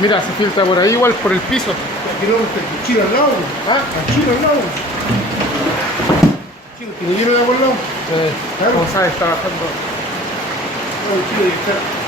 Mira, se filtra por ahí igual, por el piso. Aquí no, está el chino al lado. Ah, Al chino al lado. Chino, tiene lleno de agua al lado. como sabes, está bajando. No, el chino está.